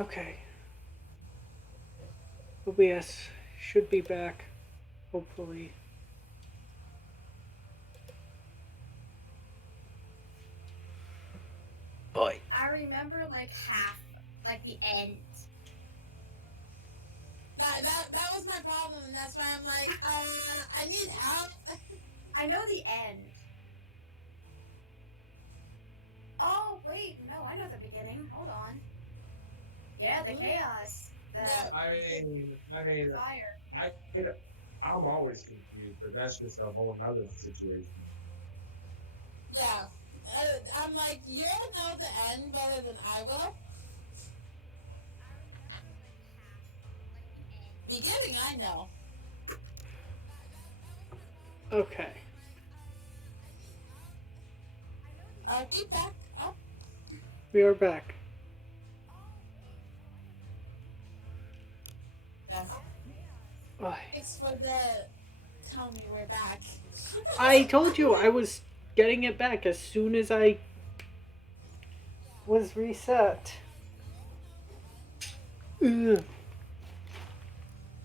Okay. OBS should be back, hopefully. Boy. I remember like half, like the end. That was my problem, and that's why I'm like, I need help. I know the end. Oh wait, no, I know the beginning. Hold on. Yeah, the chaos, the Yeah. fire. I, I'm always confused, but that's just a whole nother situation. Yeah. I'm like, you'll know the end better than I will. Beginning, I know. Okay. Get back up. We are back. Yeah. Boy. Thanks for the telling me we're back. I told you I was getting it back as soon as I was reset. Ugh.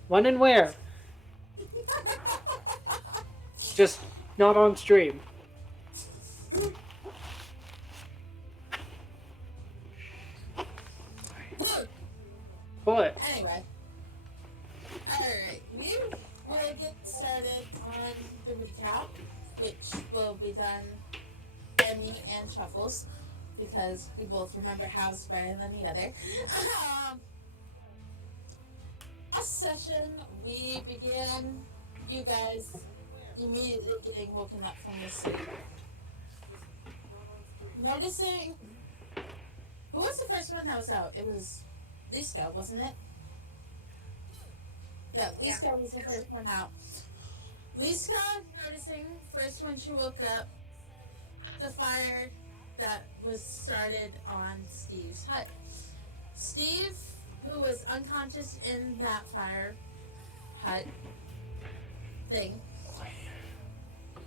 When and where? Just not on stream. What? Anyway. Alright, we will get started on the recap, which will be done by me and Shuffles, because we both remember House better than the other. Last session, we began you guys immediately getting woken up from your sleep. Noticing. Who was the first one that was out? It was Liska, wasn't it? Yeah, Liska was the first one out. Liska noticing first when she woke up the fire that was started on Steve's hut. Steve, who was unconscious in that fire hut thing,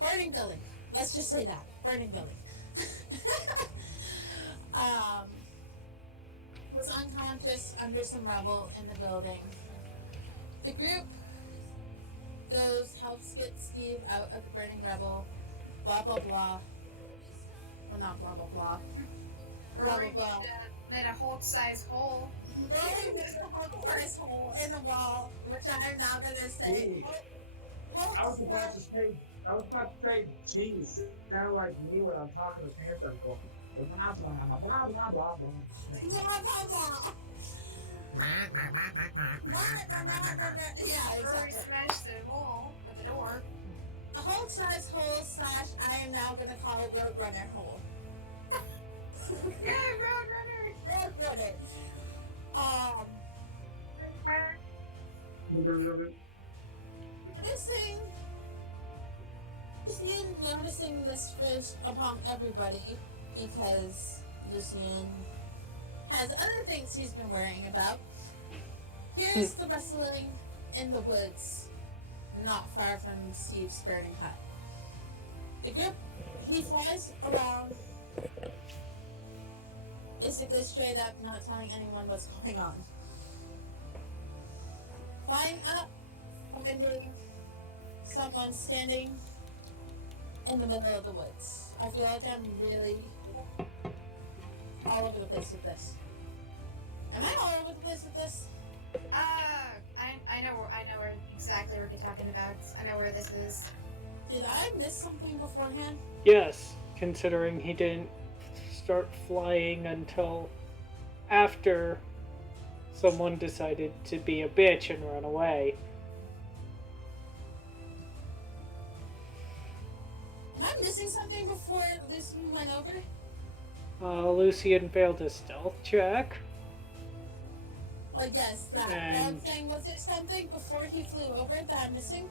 burning building. Let's just say that burning building. Was unconscious under some rubble in the building. The group goes, helps get Steve out of the burning rubble, blah blah blah. Well, not blah blah blah. Blah blah blah. Made a whole size hole. Rory made a whole size hole in the wall, which I'm now gonna say. I was about to say, geez, kind of like me when I'm talking to Panther. I'm going, blah, blah, blah, blah, blah, blah. Blah blah blah. Yeah, Rory exactly. smashed the wall with the door. A whole size hole / I am now gonna call it Roadrunner hole. Yeah, Roadrunner. Roadrunner. Noticing this fish upon everybody because Lucian has other things he's been worrying about. Here's the rustling in the woods, not far from Steve's burning hut. The group, he flies around, basically straight up, not telling anyone what's going on. Flying up, finding someone standing in the middle of the woods. I feel like I'm really all over the place with this. Am I all over the place with this? I know where exactly what you're talking about. I know where this is. Did I miss something beforehand? Yes, considering he didn't start flying until after someone decided to be a bitch and run away. Am I missing something before Lucian went over? Lucian failed his stealth check. Well, yes, that. And I'm saying, was there something before he flew over that I'm missing?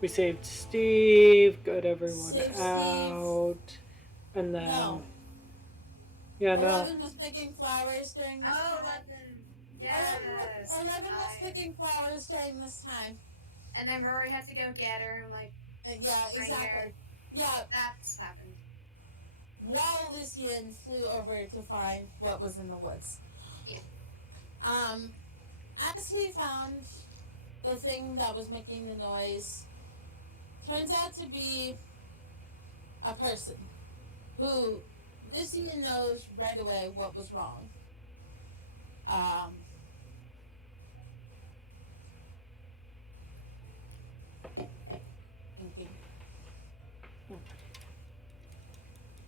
we saved Steve, got everyone Saved out, and then No. yeah, no. 11 was picking flowers during this Oh, time. 11. Yes. 11 was picking flowers during this time. And then Rory had to go get her and like. Yeah, bring exactly. her. Yeah, That's happened. while Lucian flew over to find what was in the woods. As he found the thing that was making the noise, turns out to be a person who Lucian knows right away what was wrong.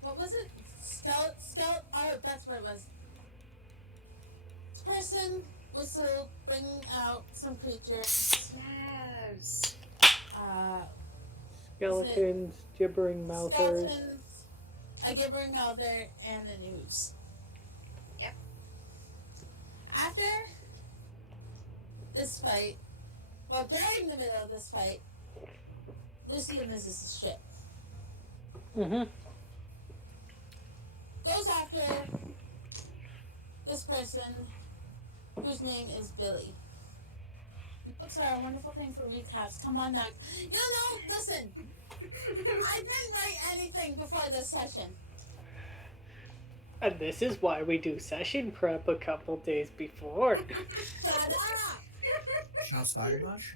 What was it? Oh, that's what it was. This person was still bringing out some creatures. Yes. Skeletons, gibbering mouthers. Skeletons, a gibbering mouther, and an ooze. Yep. After this fight, well, during the middle of this fight, Lucian loses his shit. Mm-hmm. Goes after this person whose name is Billy. Books are a wonderful thing for recaps. Come on now. Listen. I didn't write anything before this session. And this is why we do session prep a couple days before. Shut up! Shots fired much?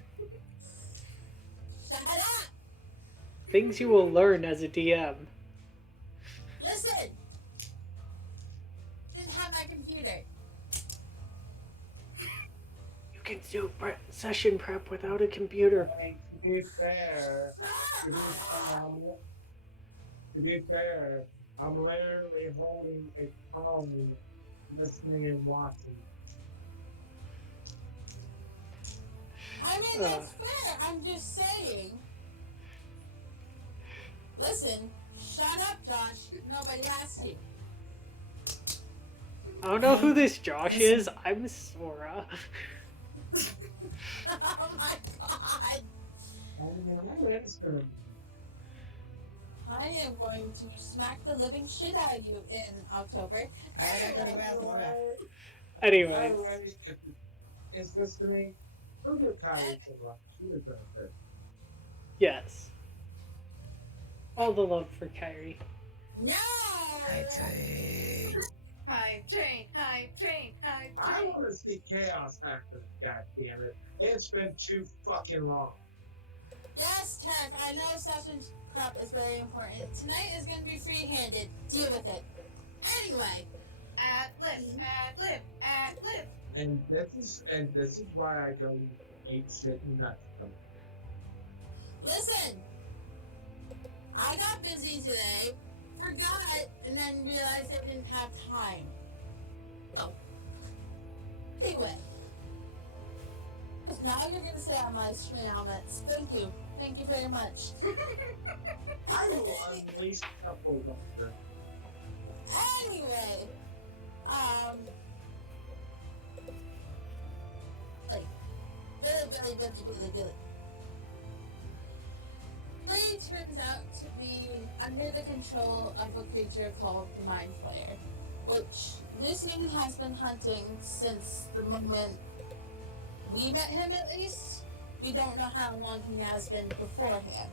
Shut up! Things you will learn as a DM. Listen! Didn't have my computer. You can do session prep without a computer. To be fair, I'm literally holding a phone, listening and watching. I mean, that's fair. I'm just saying. Listen, shut up, Josh. Nobody asked you. I don't know who this Josh is. I'm Sora. Oh my god. I'm innocent. I am going to smack the living shit out of you in October. Alright, I gotta grab more. Anyway, Is this to me? Who's your Kylie from last? She was right there. yes. All the love for Kyrie. No! Hype train. Hype train, hype train, hype I train. want to see chaos happen. God damn it! It's been too fucking long. Yes, Tarek, I know session prep is very important. Tonight is going to be free-handed. Deal with it. Anyway. Ad lib. And this is why I go ape shit and nuts. Listen. I got busy today, forgot, and then realized I didn't have time. So, anyway. Now you're going to say I'm my stream elements. Thank you. Thank you very much. I will unleash couples on her. Anyway, Billy. Billy turns out to be under the control of a creature called the Mind Flayer, which Lucian has been hunting since the moment we met him, at least. We don't know how long he has been beforehand.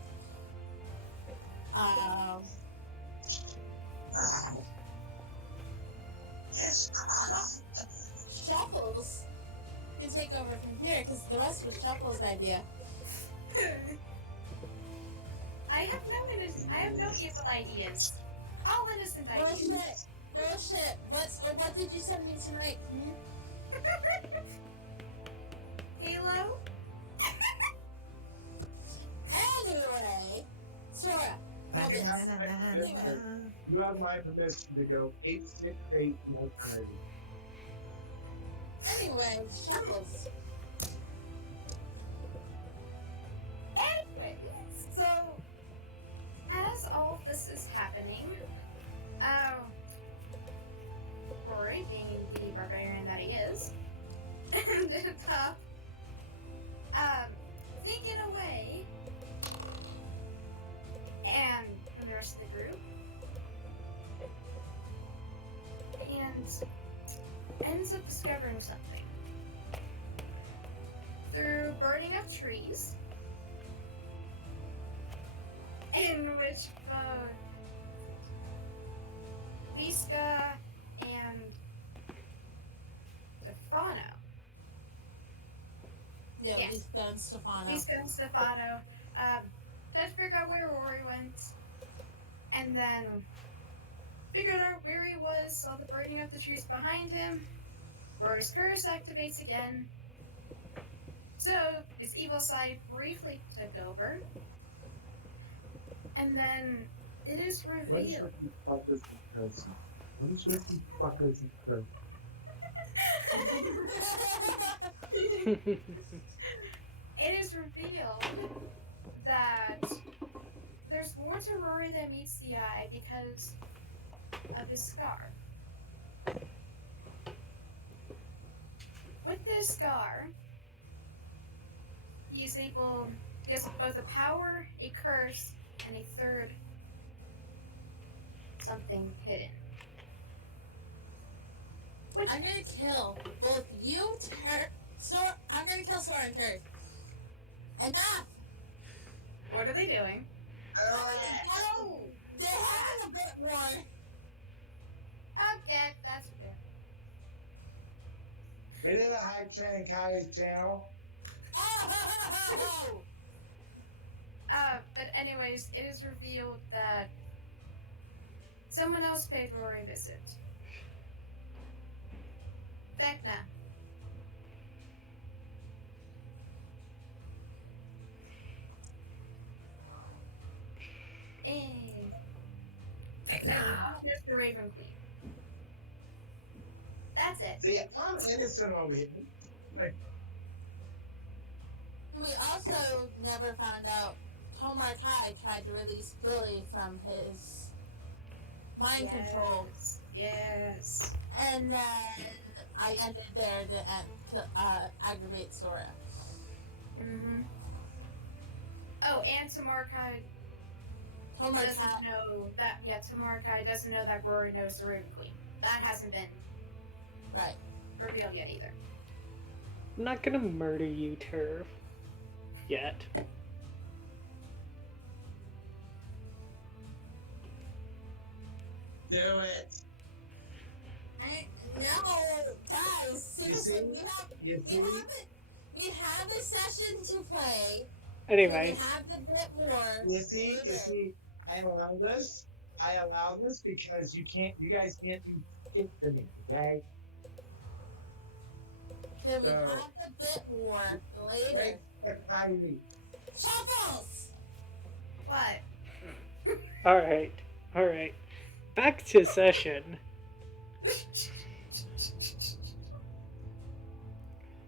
Shuffles can take over from here because the rest was Shuffles' idea. I have no evil ideas. All innocent ideas. Bullshit. What did you send me tonight? Halo? Anyway, Sora. Anyway. You have my permission to go 868 more times. Anyway, Shuffles. Anyway, so as all of this is happening, Rory, being the barbarian that he is, ended up thinking away, and from the rest of the group, and ends up discovering something through burning of trees, in which both Liska and Yeah, Yeah. Lisa and Stefano. He's going Stefano. Let's figure out where Rory went. And then figured out where he was, saw the burning of the trees behind him. Rory's curse activates again. So his evil side briefly took over. And then it is What is revealed. with you fuckers and cursing? What is with you fuckers and cursing? It is revealed that there's more to Rory than meets the eye because of his scar. With this scar, he has both a power, a curse, and a third something hidden. Which I'm gonna kill both you, I'm gonna kill Sora and Kurt. Enough! what are they doing? Oh! They're having a bit more. Okay, that's fair. We did a hype train Kylie's channel. Oh! But anyways, it is revealed that someone else paid Rory a visit. Vecna. And just the Raven Queen. That's it. See, I'm innocent over here. Like, We also never found out Tomar Kai tried to release Billy from his mind control, Yes. and then I ended there to aggravate Sora. Mm-hmm. Oh, and Samarkai Tomar doesn't Kai. know that. Yeah, Samarkai doesn't know that Rory knows the Raven Queen. That hasn't been Right. revealed yet either. I'm not gonna murder you, Turf. Yet. do it. No, guys, seriously, You see? we have a session to play. Anyways, We have the bit more. You see, I allow this. I allow this because you guys can't do shit to me, okay? Then we So- have the bit more later. Kylie. Shuffles! What? alright. Back to session.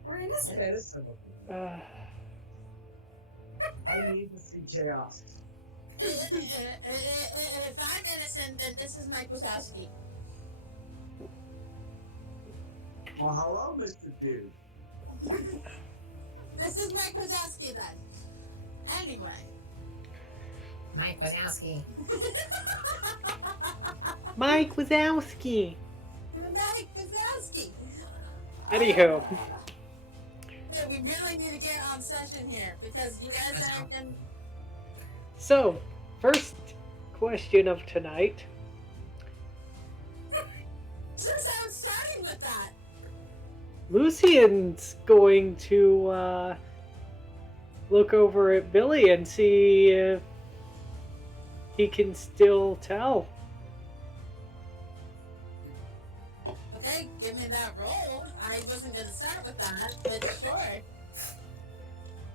We're I'm innocent. innocent of you. I need to see chaos. If I'm innocent, then this is Mike Wazowski. Well, hello, Mr. Dude. This is Mike Wazowski then. Anyway. Mike Wazowski. Mike Wazowski. Mike Wazowski. Anywho, Yeah, we really need to get on session here because you guys aren't in. so, first question of tonight. Since I'm starting with that. Lucian's going to look over at Billy and see if he can still tell. Okay, give me that roll. I wasn't gonna start with that, but sure.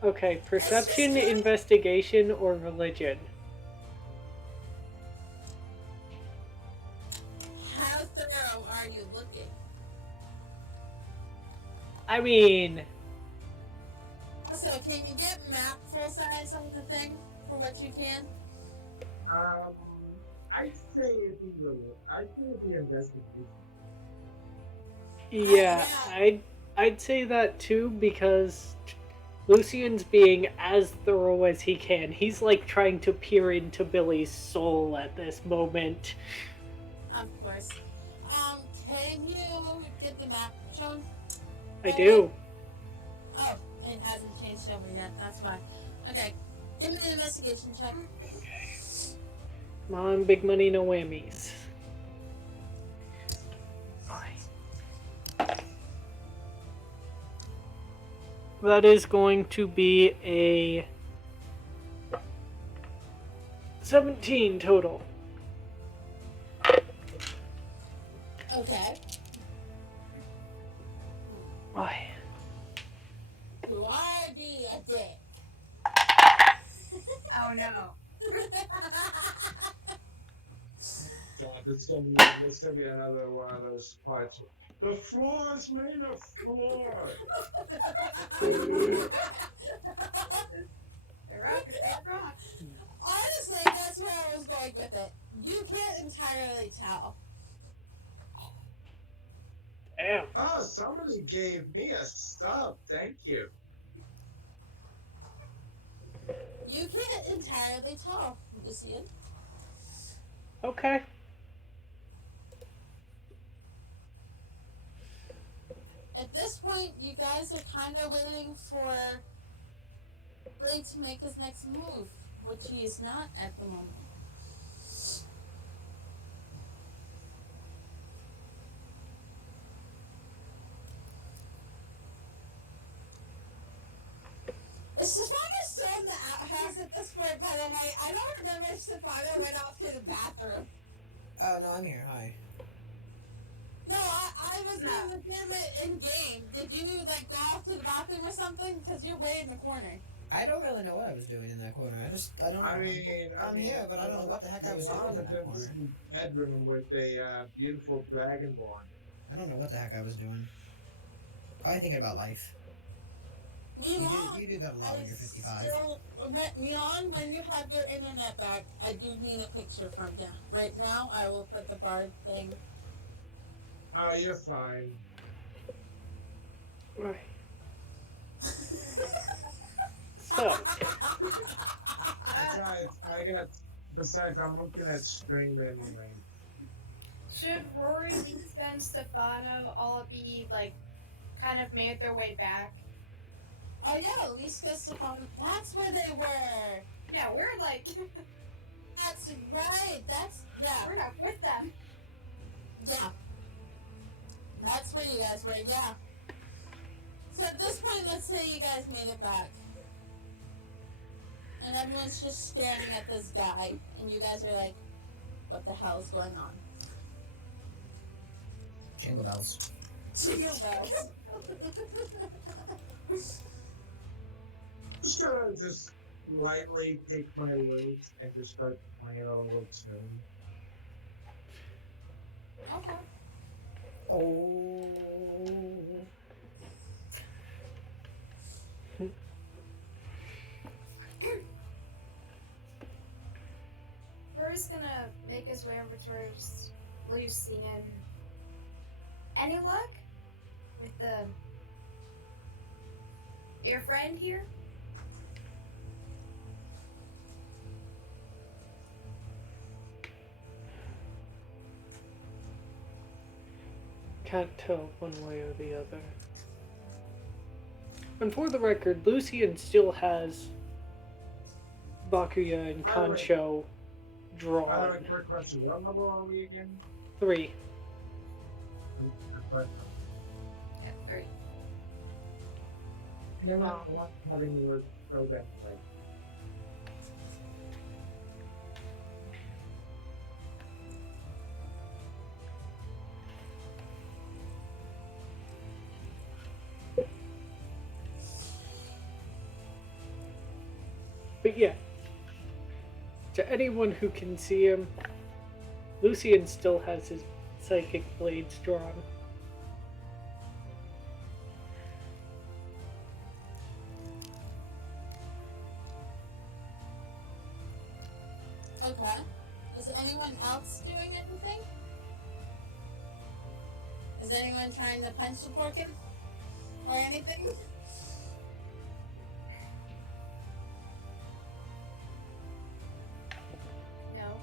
Okay, perception, good. investigation, or religion? How thorough are you looking? I mean, Also, can you get map full size on the thing for what you can? I'd say it'd be investigation. yeah, I'd say that too because Lucian's being as thorough as he can. He's like trying to peer into Billy's soul at this moment. Of course. Can you get the map shown? I do. Oh, it hasn't changed over yet, that's why. Okay, give me an investigation check. Come on, big money, no whammies. That is going to be a 17 total. Okay. Why? Do I be a dick? Oh no. God, this gonna be another one of those parts. The floor is made of floor. The rock is made of rock. Honestly, that's where I was going with it. You can't entirely tell. Damn. Oh, somebody gave me a sub. Thank you. You can't entirely tell, Lucian. Okay. At this point, you guys are kind of waiting for Blade to make his next move, which he is not at the moment. Is Stefano still in the outhouse at this point, by the way? I don't remember if Stefano went off to the bathroom. Oh no, I'm here. Hi. No, I was No. being legitimate in game. Did you like go off to the bathroom or something? Because you're way in the corner. I don't really know what I was doing in that corner. I don't know. I'm here, but I don't know what the heck I was doing in that corner. Bedroom with a beautiful dragonborn. I don't know what the heck I was doing. Probably thinking about life. Milan, You do that a lot when you're 55. Milan, when you have your internet back, I do need a picture from you. Right now, I will put the bard thing. Oh, you're fine. Right. So, Besides, I'm looking at stream anyway. Should Rory, Lisa, and Stefano all be like kind of made their way back? Oh yeah, Lisa, Stefano. That's where they were. Yeah, we're like That's right. we're not with them. Yeah. That's where you guys were, yeah. So at this point, let's say you guys made it back. And everyone's just staring at this guy, and you guys are like, what the hell is going on? Jingle bells. Jingle bells. Just gonna just lightly take my lute and just start playing a little tune. Okay. Oh. Rory's gonna make his way over towards Lucian. Any luck with your friend here? can't tell one way or the other. And for the record, Lucian still has Bakuya and By the way- Kancho By the drawn. way, quick question. What level are we again? 3. Yeah, 3. You're not having the word so that way. But yeah, to anyone who can see him, Lucian still has his psychic blades drawn. Okay. Is anyone else doing anything? Is anyone trying to punch the poor kid? Or anything? No.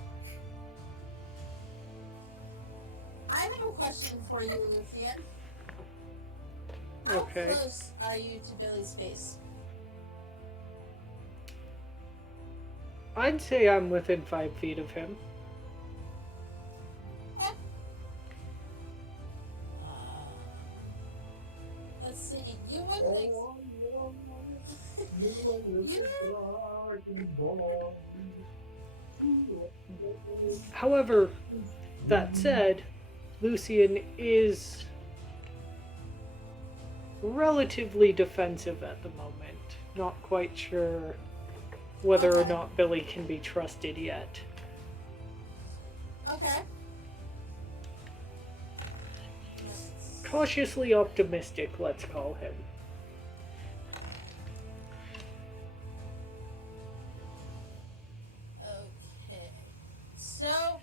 I have a question for you, Lucian. How Okay. close are you to Billy's face? I'd say I'm within 5 feet of him. Let's see. You wouldn't. Oh, You were You- born. However, that said, Lucian is relatively defensive at the moment. Not quite sure whether or Okay. not Billy can be trusted yet. Okay. Cautiously optimistic, let's call him. Okay. So,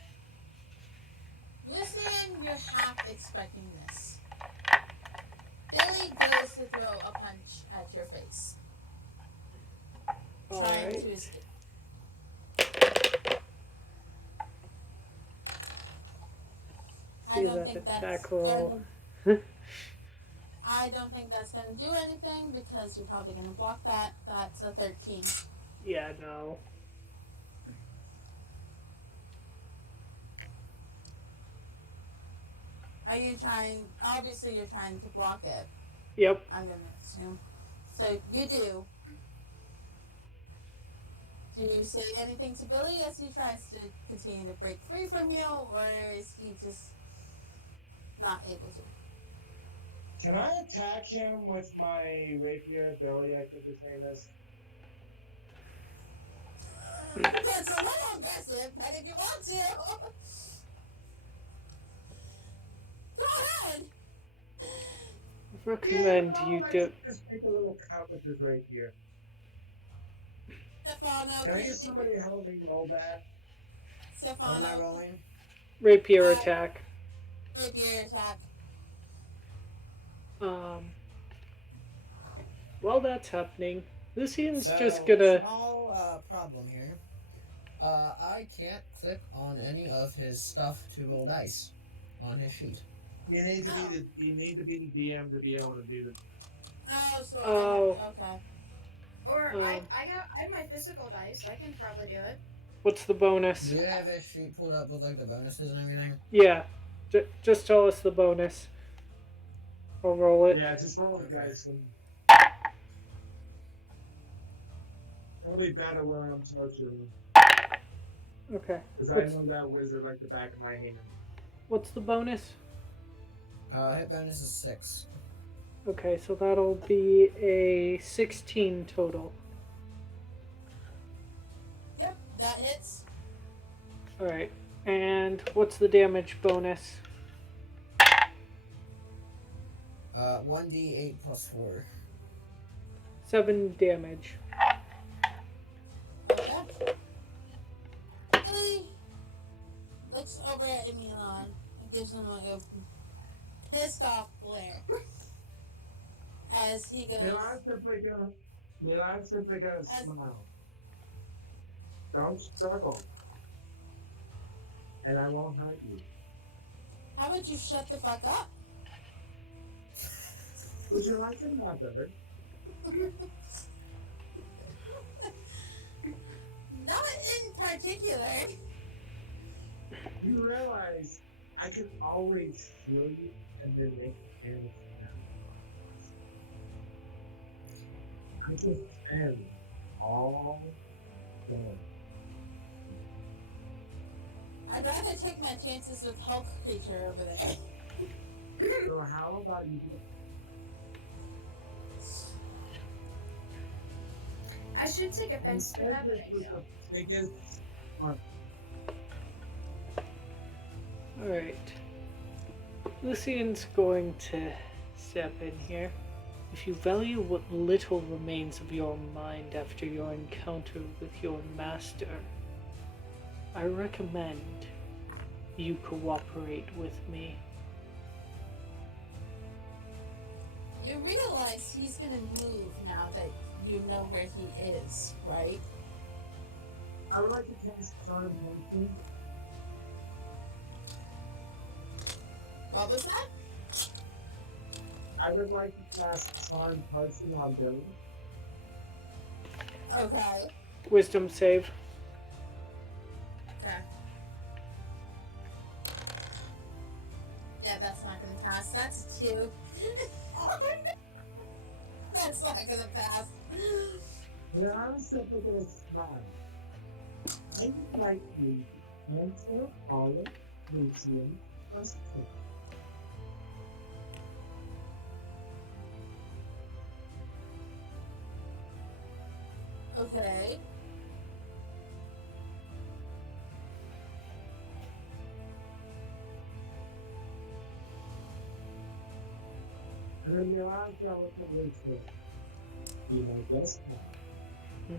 Lucian, you're half expecting this. Billy goes to throw a punch at your face, trying Alright. to escape. I See don't that think that's attack roll. I don't think that's gonna do anything because you're probably gonna block that. That's a 13. Yeah, no. Are you trying? Obviously, you're trying to block it. Yep. I'm gonna assume. So you do. Do you say anything to Billy as he tries to continue to break free from you, or is he just not able to? Can I attack him with my rapier, Billy? I think his name is. That's a little aggressive, but if you want to, go ahead. Recommend you do. Just make a little cut with his rapier. Stefano, Can I you get somebody to help me roll that? What am I Stefano, rolling? Rapier attack. rapier attack. While that's happening, Lucian's So, just gonna. small problem here. I can't click on any of his stuff to roll dice on his sheet. You need to be the DM to be able to do this. Oh, so Oh. okay. Or Um, I have my physical dice. I can probably do it. What's the bonus? Do you have his sheet pulled up with like the bonuses and everything? Yeah. Just tell us the bonus. I'll roll it. Yeah, just roll it, guys. It'll be better when I'm torturing, Okay. because I know that wizard like the back of my hand. What's the bonus? Hit bonus is 6. Okay, so that'll be a 16 total. Yep, that hits. Alright. And what's the damage bonus? 1d8 plus 4. 7 damage. Okay. Billy looks over at Milan and gives him like a pissed off glare as he goes. Milan's simply gonna smile. Don't struggle. And I won't hurt you. How about you shut the fuck up? Would you like another? Not in particular. You realize I can always kill you and then make a fan of I can spend all day. I'd rather take my chances with Hulk creature over there. So how about you? I should take offense to that, but I don't. Biggest Alright. Lucian's going to step in here. If you value what little remains of your mind after your encounter with your master, I recommend you cooperate with me. You realize he's gonna move now that you know where he is, right? I would like to cast Charm Motion. What was that? I would like to cast Charm Person on Billy. Okay. Wisdom save. Okay. Yeah, that's not gonna pass. That's 2. That's not gonna pass. Yeah, I'm still looking at smile. I would like you to answer all of Lucian's questions. Okay. And then your eyes are looking at Lucian. Be my guest now.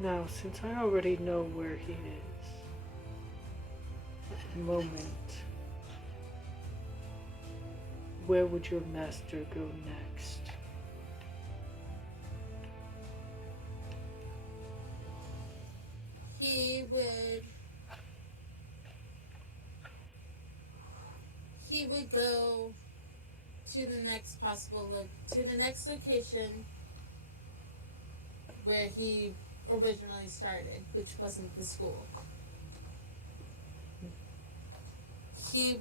Now, since I already know where he is, at the moment, where would your master go next? He would. He would go to the next to the next location where he originally started, which wasn't the school. He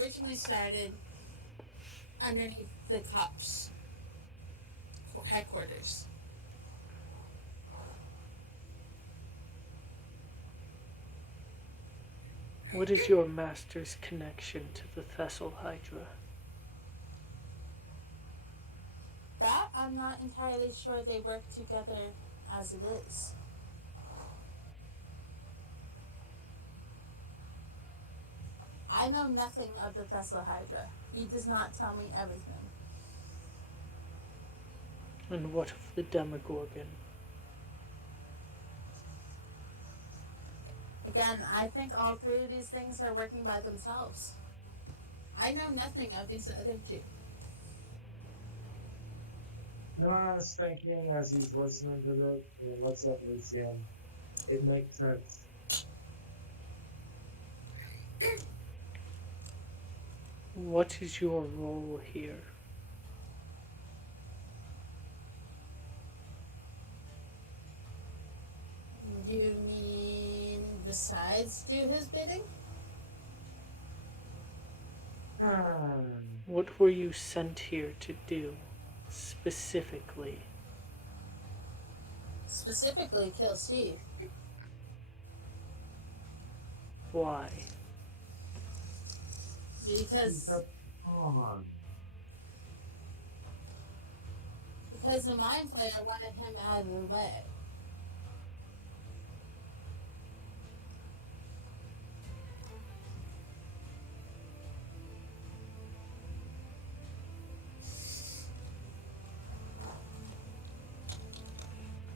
originally started underneath the cops headquarters. What is your master's connection to the Thessal Hydra? That I'm not entirely sure they work together as it is. I know nothing of the Thessal Hydra. He does not tell me everything. And what of the Demogorgon? Again, I think all three of these things are working by themselves. I know nothing of these other two. Noah's thinking as he's listening to this, and he looks at Lucian. It makes sense. What is your role here? You mean besides do his bidding? What were you sent here to do, specifically? Specifically, kill Steve. Why? Because on. the Mind Flayer wanted him out of the way.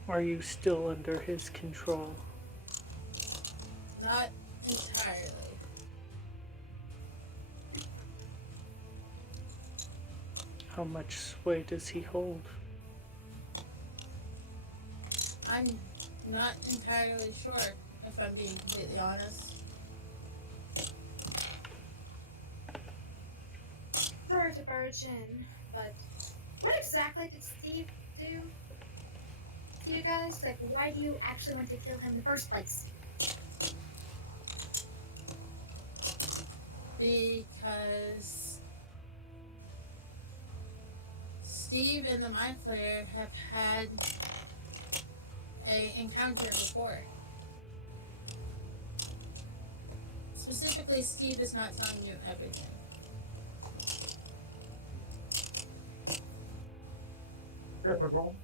Are you still under his control? Not entirely. How much sway does he hold? I'm not entirely sure, if I'm being completely honest. Sorry to barge in, but what exactly did Steve do to you guys? Like, why do you actually want to kill him in the first place? Because Steve and the Mind Flayer have had a encounter before. Specifically, Steve is not telling you everything. Typical.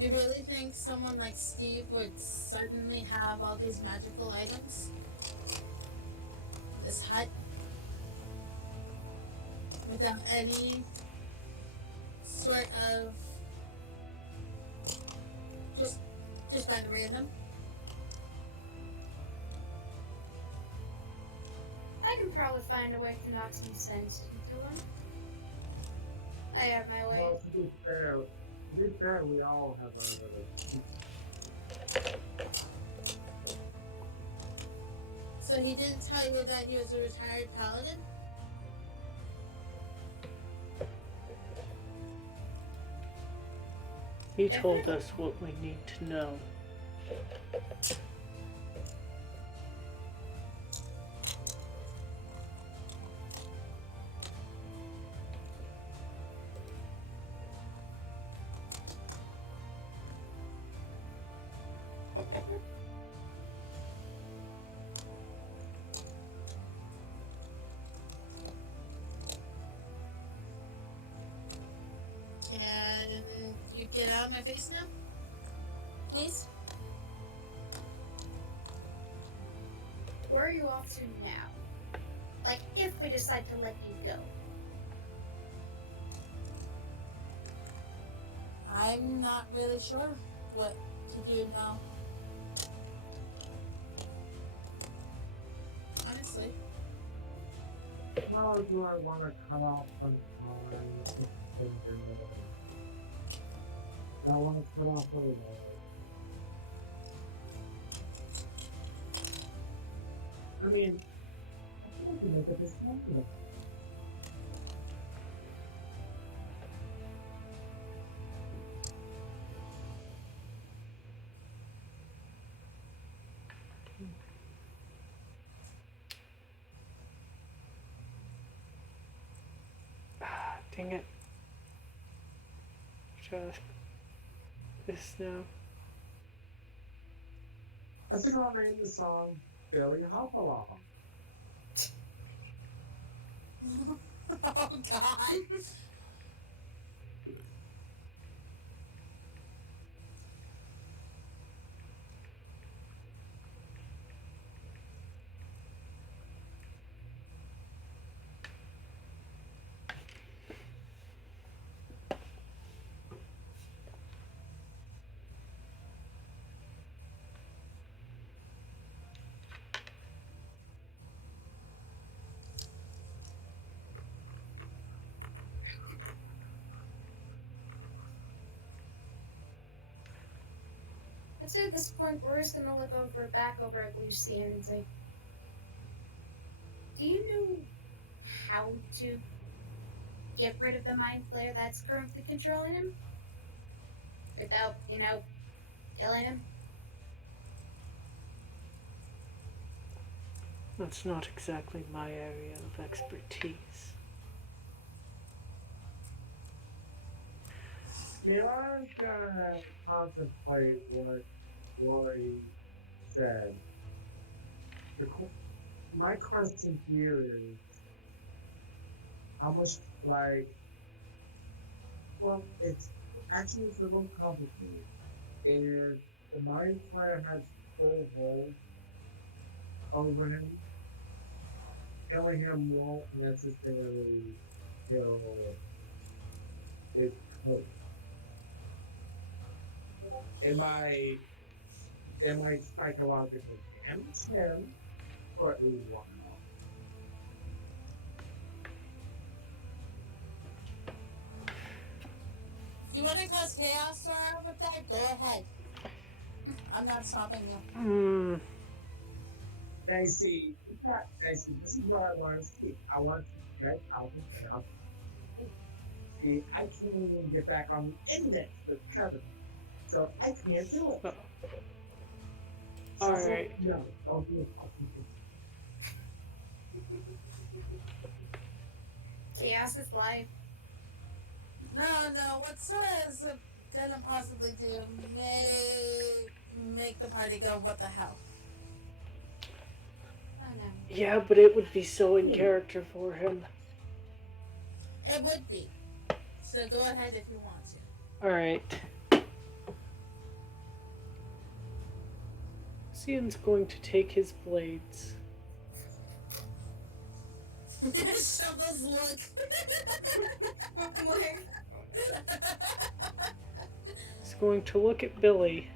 You really think someone like Steve would suddenly have all these magical items? This hut? Without any sort of... Just by the random? I can probably find a way to knock some sense into him. I have my way. Well, to be fair, we all have our little. So he didn't tell you that he was a retired paladin? He told us what we need to know. Can you get out of my face now? Please? Where are you off to now? Like, if we decide to let you go. I'm not really sure what to do now. Honestly. How do I want to cut off some time? I want to cut off everybody. I mean, I think I can make it this possible. Dang it. Just this now. I think I'll name the song Billy Hopalong. Oh God. I'd say at this point, we're just gonna look back over at Lucy and say, do you know how to get rid of the mind flayer that's currently controlling him? Without, killing him? That's not exactly my area of expertise. Milan's gonna contemplate what Rory said. My question here is, how much, it's actually a little complicated. And the mind flayer has full hold over him. Killing him won't necessarily kill his hope. It might psychologically damage him for a while. You want to cause chaos, Sarah, with that? Go ahead. I'm not stopping you. Daisy, this is what I want to see. I want to get out of chaos. See, I can't even get back on the index with Kevin. So I can't do it. Alright. No, don't do it. Chaos is life. No, what Sarah is gonna possibly do may make the party go, what the hell? Oh no. Yeah, but it would be so in character for him. It would be. So go ahead if you want to. Alright. Lucian's going to take his blades. Shovel's look. He's going to look at Billy.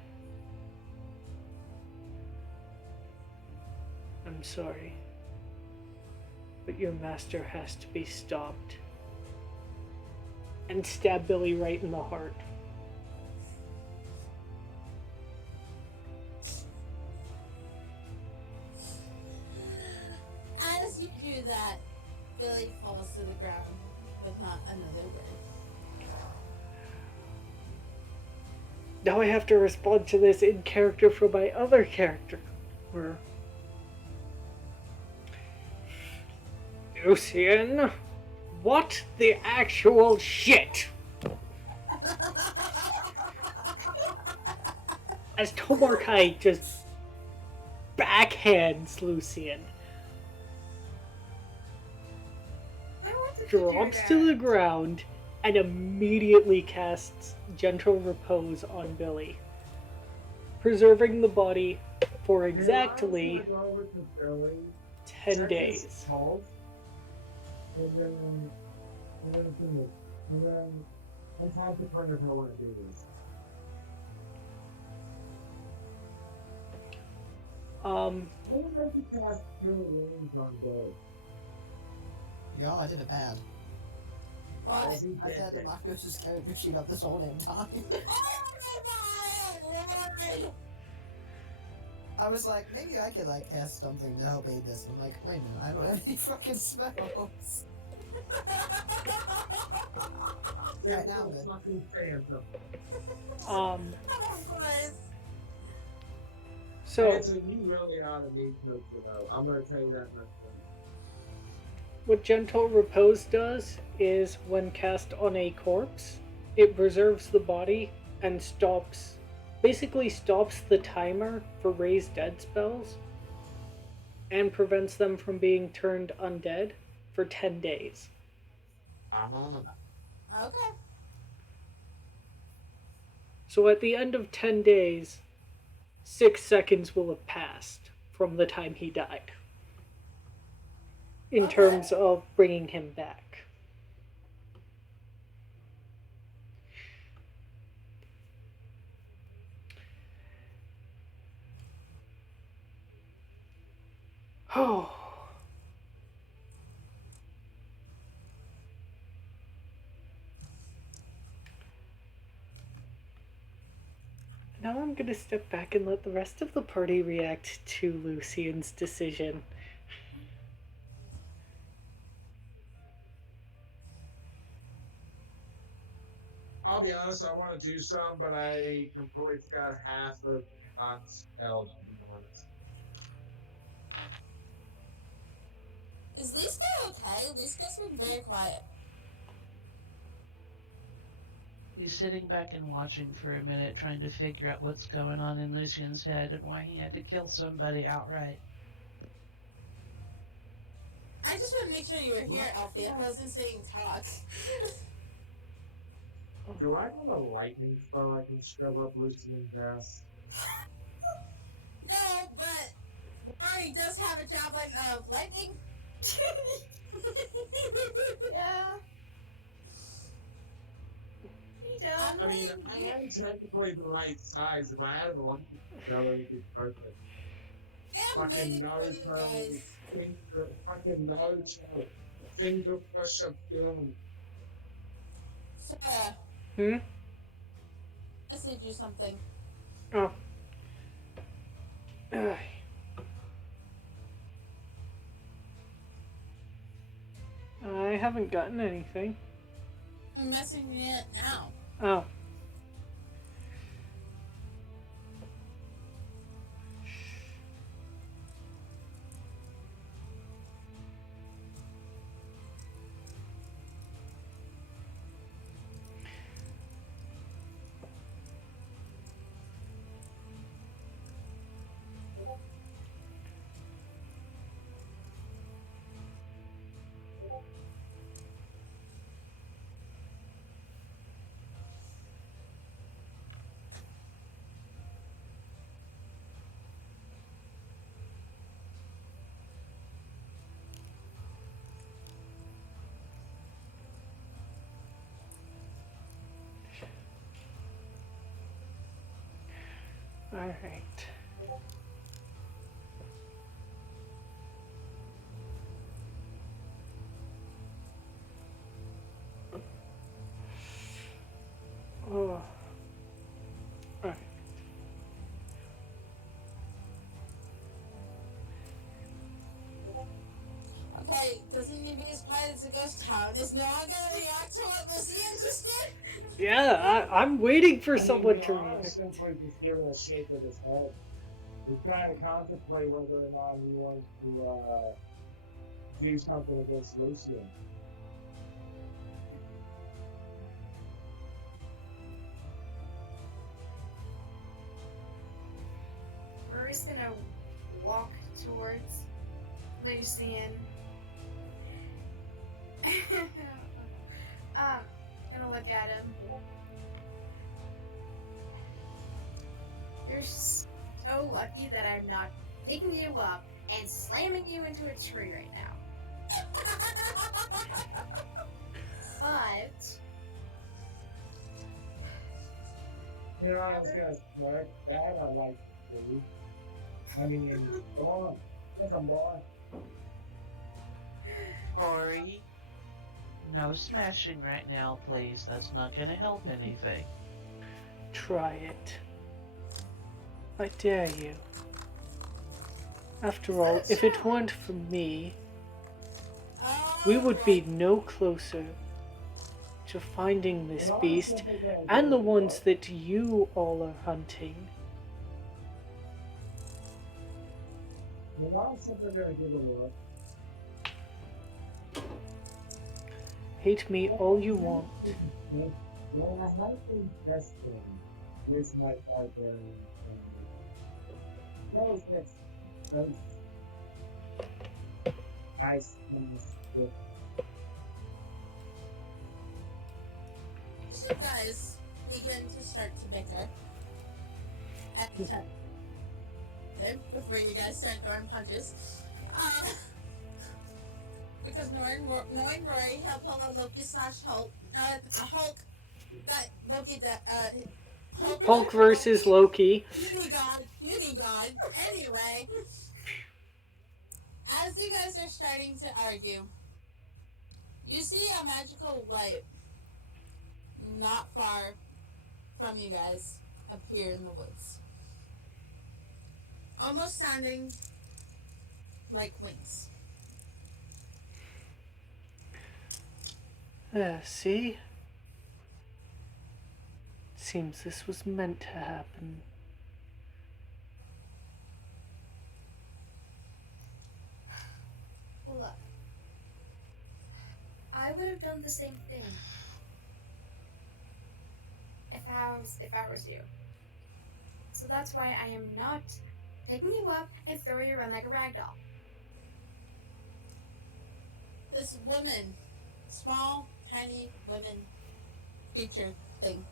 I'm sorry, but your master has to be stopped. And stab Billy right in the heart. As you do that, Billy falls to the ground with not another word. Now I have to respond to this in character for my other character. Where Lucian, what the actual shit? As Tomarkai just backhands Lucian, I wanted to do drops that. to the ground, and immediately casts Gentle Repose on Billy, preserving the body for exactly You know, I was gonna go over to Billy, 10 check his days. pulse, and then finish. And then let's have the plan if I want to do this. I would like to cast Cure Wounds on Billy. Yo, I did it bad. What? As he I've did had the this. Marcos's character sheet up this whole damn time. Oh my lord! I was like, maybe I could like cast something to help aid this. I'm like, wait a minute, I don't have any fucking spells. Alright, now I'm good. Fucking phantom. Oh Christ. So, Hanson, you really ought to meet Coach though. I'm gonna tell you that much. what Gentle Repose does is when cast on a corpse, it preserves the body and basically stops the timer for raised dead spells and prevents them from being turned undead for 10 days. Okay. So at the end of 10 days, 6 seconds will have passed from the time he died. In Okay. terms of bringing him back. Oh. Now I'm gonna step back and let the rest of the party react to Lucian's decision. I'll be honest, I want to do some, but I completely forgot half of on spell, to be honest. Is Liska okay? Liska's been very quiet. He's sitting back and watching for a minute, trying to figure out what's going on in Lucian's head and why he had to kill somebody outright. I just want to make sure you were here, Alfie. I wasn't saying talk. Do I have a lightning spell I can shove up Lucian's ass? No, but Rory does have a javelin of lightning. Yeah. He does. I mean, I am technically the right size. If I had a lightning spell, it would be perfect. I'm waiting Fucking for nose you hole, guys. finger, fucking nose hole, finger push of doom. Sarah, Hmm? I sent you something. Oh. Ugh. I haven't gotten anything. I'm messaging it now. Oh. Alright. Oh. Alright. Okay, doesn't need to be as quiet as a ghost town. Is no one gonna react to what Lucian just did? Yeah, I'm waiting for I mean, someone to Milan react. simply just giving a shake with his head. He's trying to contemplate whether or not he wants to do something against Lucian. Rory's gonna walk towards Lucian. Gonna look at him. You're so lucky that I'm not picking you up and slamming you into a tree right now. But You know, I was gonna smirk that. I like food. I mean, go on. Look, I'm boy. Rory, no smashing right now, please. That's not gonna help anything. Try it. I dare you. After all, if it weren't for me, we would be no closer to finding this beast and the ones that you all are hunting. Milan's simply gonna give a look. Hate me all you want. Well, I have been testing with my barbarian family. Those ice creams with You guys begin to start to bicker. Before you guys start throwing punches. Because knowing Rory, he'll pull a Loki slash Hulk. A Hulk that Loki that Hulk versus Loki. Unigod. Anyway, as you guys are starting to argue, you see a magical light not far from you guys appear in the woods. Almost sounding like wings. See? Seems this was meant to happen. look, I would have done the same thing if I was you. So that's why I am not picking you up and throwing you around like a rag doll. This woman, small, tiny women creature thing,